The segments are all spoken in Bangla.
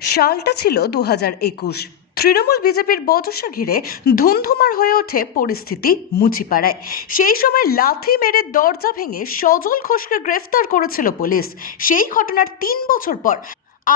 সালটা ছিল দু হাজার একুশ। তৃণমূল বিজেপির বচসা ঘিরে ধুন্ধুমার হয়ে ওঠে পরিস্থিতি মুচিপাড়ায়। সেই সময় লাথি মেরে দরজা ভেঙে সজল ঘোষকে গ্রেফতার করেছিল পুলিশ। সেই ঘটনার তিন বছর পর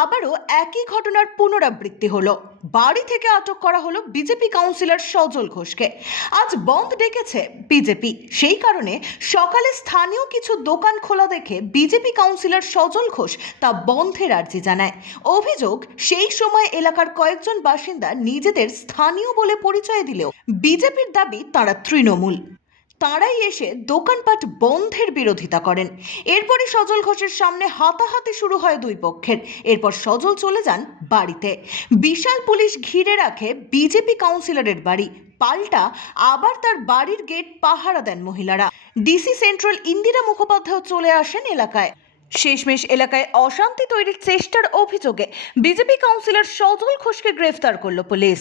আবারও একই ঘটনার পুনরাবৃত্তি হলো। বাড়ি থেকে আটক করা হলো বিজেপি কাউন্সিলর সজল ঘোষকে। আজ বন্ধ ডেকেছে বিজেপি। সেই কারণে সকালে স্থানীয় কিছু দোকান খোলা দেখে বিজেপি কাউন্সিলর সজল ঘোষ তা বন্ধের আর্জি জানায়। অভিযোগ, সেই সময় এলাকার কয়েকজন বাসিন্দা নিজেদের স্থানীয় বলে পরিচয় দিলেও বিজেপির দাবি তারা তৃণমূল। তাঁরাই এসে দোকানপাট বন্ধের বিরোধিতা করেন। এরপরই সজল ঘোষের সামনে হাতাহাতি শুরু হয় দুই পক্ষের। এরপর সজল চলে যান বাড়িতে। বিশাল পুলিশ ঘিরে রাখে বিজেপি কাউন্সিলরের বাড়ি। পাল্টা আবার তার বাড়ির গেট পাহারা দেন মহিলারা। ডিসি সেন্ট্রাল ইন্দিরা মুখোপাধ্যায় চলে আসেন এলাকায়। শেষমেশ এলাকায় অশান্তি তৈরির চেষ্টার অভিযোগে বিজেপি কাউন্সিলর সজল ঘোষকে গ্রেফতার করল পুলিশ।